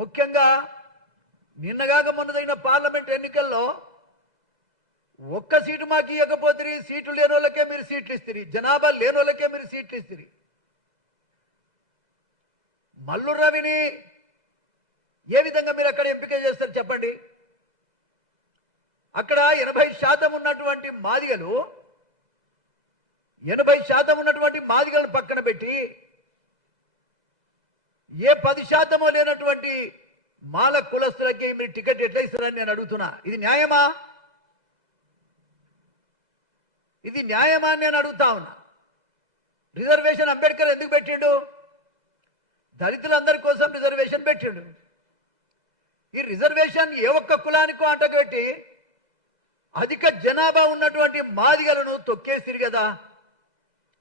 ముఖ్యంగా నిన్నగాక మొన్నదైన పార్లమెంట్ ఎన్నికల్లో ఒక్క సీటు మాకు ఇవ్వకపోతే సీట్లు లేని వాళ్ళకే మీరు సీట్లు ఇస్తారు, జనాభా లేని వాళ్ళకే మీరు సీట్లు ఇస్తారు. మల్లు రవిని ఏ విధంగా మీరు అక్కడ ఎంపిక చేస్తారు చెప్పండి? అక్కడ 80% ఉన్నటువంటి మాదిగలు 80% ఉన్నటువంటి మాదిగలను పక్కన పెట్టి ఏ 10% లేనటువంటి మాల కులస్తులకి మీరు టికెట్ ఎట్లా ఇస్తారని నేను అడుగుతున్నా. ఇది న్యాయమా? ఇది న్యాయమా అని నేను అడుగుతా ఉన్నా. రిజర్వేషన్ అంబేద్కర్ ఎందుకు పెట్టిండు? దళితులందరి కోసం రిజర్వేషన్ పెట్టిండు. ఈ రిజర్వేషన్ ఏ ఒక్క కులానికో అంటగట్టి అధిక జనాభా ఉన్నటువంటి మాదిగలను తొక్కేసిరు కదా,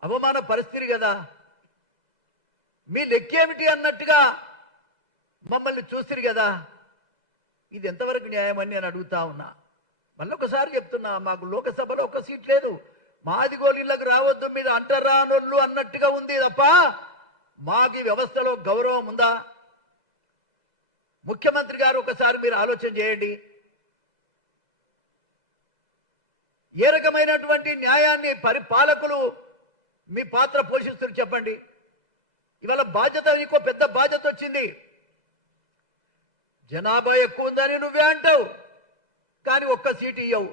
అవమాన పరిస్థితి కదా. మీ లెక్కేమిటి అన్నట్టుగా మమ్మల్ని చూసిరు కదా. ఇది ఎంతవరకు న్యాయం అని నేను అడుగుతా ఉన్నా. మళ్ళొకసారి చెప్తున్నా, మాకు లోకసభలో ఒక సీట్ లేదు. మాదిగోళ్ళకి రావద్దు మీరు అంటరానోళ్ళు అన్నట్టుగా ఉంది తప్ప మాకు ఈ వ్యవస్థలో గౌరవం ఉందా? ముఖ్యమంత్రి గారు ఒకసారి మీరు ఆలోచన చేయండి. ఏ రకమైనటువంటి న్యాయాన్ని పరిపాలకులు మీ పాత్ర పోషిస్తారు చెప్పండి. ఇవాళ బాధ్యత, నీకో పెద్ద బాధ్యత వచ్చింది. జనాభా ఎక్కువ ఉందని నువ్వే అంటావు, కానీ ఒక్క సీటు ఇయ్యవు.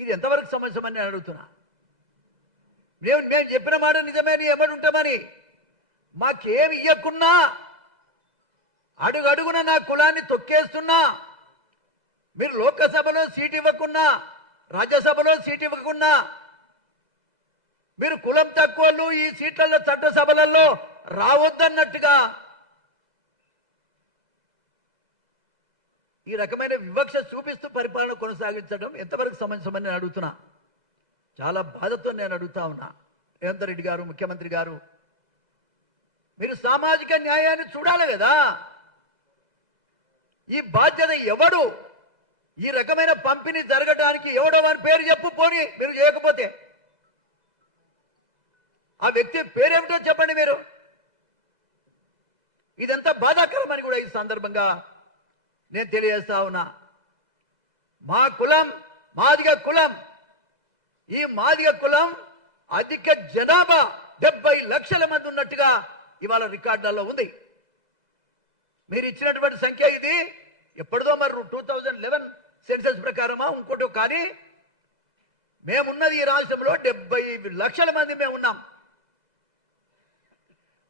ఇది ఎంతవరకు సమస్యమని నేను అడుగుతున్నా. మేము చెప్పిన మాట నిజమే, నీ ఎమ్మడి ఉంటామని. మాకేమి ఇయ్యకున్నా అడుగడుగున నా కులాన్ని తొక్కేస్తున్నా, మీరు లోకసభలో సీటు ఇవ్వకున్నా, రాజ్యసభలో సీటు ఇవ్వకున్నా, మీరు కులం తక్కువలు ఈ సీట్లలో చట్టసభలలో రావద్దన్నట్టుగా ఈ రకమైన వివక్ష చూపిస్తూ పరిపాలన కొనసాగించడం ఎంతవరకు సమంజసమని నేను అడుగుతున్నా. చాలా బాధతో నేను అడుగుతా ఉన్నా. రేవంత్ రెడ్డి గారు, ముఖ్యమంత్రి గారు, మీరు సామాజిక న్యాయాన్ని చూడాలి కదా. ఈ బాధ్యత ఎవడు? ఈ రకమైన పంపిణీ జరగడానికి ఎవడో వారి పేరు చెప్పు, పోని మీరు చేయకపోతే ఆ వ్యక్తి పేరేమిటో చెప్పండి మీరు. ఇదంతా బాధాకరమని కూడా ఈ సందర్భంగా నేను తెలియజేస్తా ఉన్నా. మా కులం మాదిగ కులం. ఈ మాదిగ కులం అధిక జనాభా 70 లక్షల మంది ఉన్నట్టుగా ఇవాళ రికార్డులలో ఉంది. మీరు ఇచ్చినటువంటి సంఖ్య ఇది ఎప్పటిదో మరి 2011 సెన్సస్ ప్రకారమా ఇంకోటో, కానీ మేమున్నది ఈ రాష్ట్రంలో 70 లక్షల మంది మేము ఉన్నాం.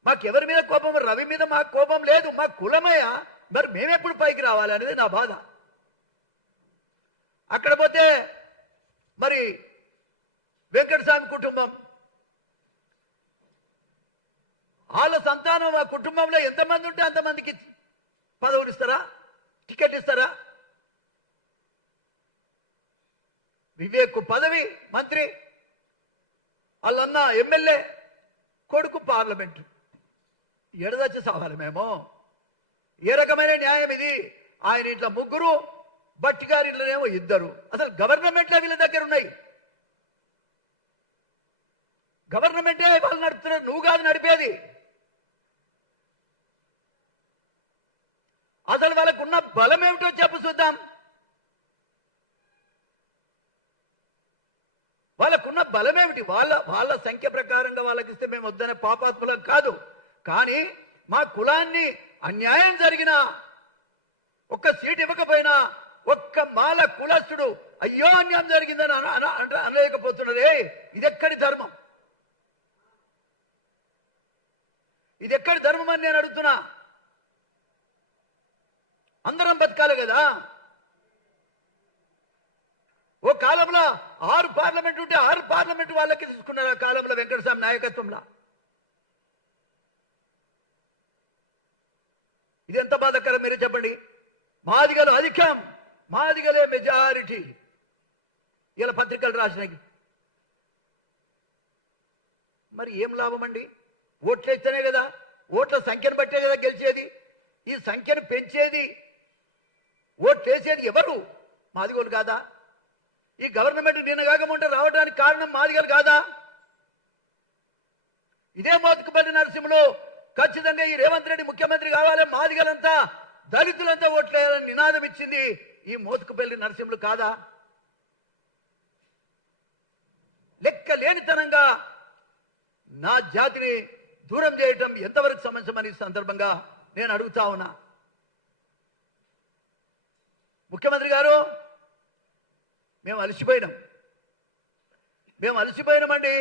మాకెవరి మీద కోపం? రవి మీద మాకు కోపం లేదు, మా కులమయ్య. మరి మేమెప్పుడు పైకి రావాలి అనేది నా బాధ. అక్కడ పోతే మరి వెంకటస్వామి కుటుంబం, వాళ్ళ సంతానం ఆ కుటుంబంలో ఎంతమంది ఉంటే అంతమందికి పదవులు ఇస్తారా, టికెట్ ఇస్తారా? వివేక్ పదవి మంత్రి, వాళ్ళన్న ఎమ్మెల్యే, కొడుకు పార్లమెంటు. ఎడదచ్చి సావాలి మేము. ఏ రకమైన న్యాయం ఇది? ఆయన ఇంట్లో 3, బట్టి గారి ఇంట్లోనేమో 2. అసలు గవర్నమెంట్లో వీళ్ళ దగ్గర ఉన్నాయి. గవర్నమెంటే వాళ్ళు నడుపుతున్నారు, నువ్వు కాదు నడిపేది. అసలు వాళ్ళకున్న బలం ఏమిటో చెప్పు చూద్దాం. వాళ్ళకున్న బలం ఏమిటి? వాళ్ళ సంఖ్య ప్రకారంగా వాళ్ళకి ఇస్తే మేము వద్దనే పాపాత్ములం కాదు. కానీ మా కులాన్ని అన్యాయం జరిగినా, ఒక్క సీటు ఇవ్వకపోయినా, ఒక్క మాల కులస్తుడు అయ్యో అన్యాయం జరిగిందని అనలేకపోతున్నదే. ఇదెక్కడి ధర్మం? ఇదెక్కడి ధర్మం అని నేను అడుగుతున్నా. అందరం బతకాలి కదా. ఓ కాలంలో 6 పార్లమెంట్ ఉంటే 6 పార్లమెంట్ వాళ్ళకి తీసుకున్నారు ఆ కాలంలో వెంకటస్వామి నాయకత్వంలో. ఇది ఎంత బాధాకరం మీరే చెప్పండి. మాదిగలు అధికం, మాదిగలే మెజారిటీ. ఇలా పత్రికలు రాసినాయి. మరి ఏం లాభం అండి? ఓట్లు ఇస్తేనే కదా, ఓట్ల సంఖ్యను బట్టే కదా గెలిచేది. ఈ సంఖ్యను పెంచేది, ఓట్లు వేసేది ఎవరు? మాదిగోలు కాదా? ఈ గవర్నమెంట్ నిన్నగాకముంటే రావడానికి కారణం మాదిగలు కాదా? ఇదే మోత్కుపల్లి నరసింహులు ఖచ్చితంగా ఈ రేవంత్ రెడ్డి ముఖ్యమంత్రి కావాలి, మాదిగలంతా దళితులంతా ఓట్లేయాలని నినాదం ఇచ్చింది ఈ మోత్కుపల్లి నరసింహులు కాదా? లెక్క లేనితనంగా నా జాతిని దూరం చేయటం ఎంతవరకు సమంజసమని సందర్భంగా నేను అడుగుతా ఉన్నా. ముఖ్యమంత్రి గారు, మేము అలసిపోయినామండి.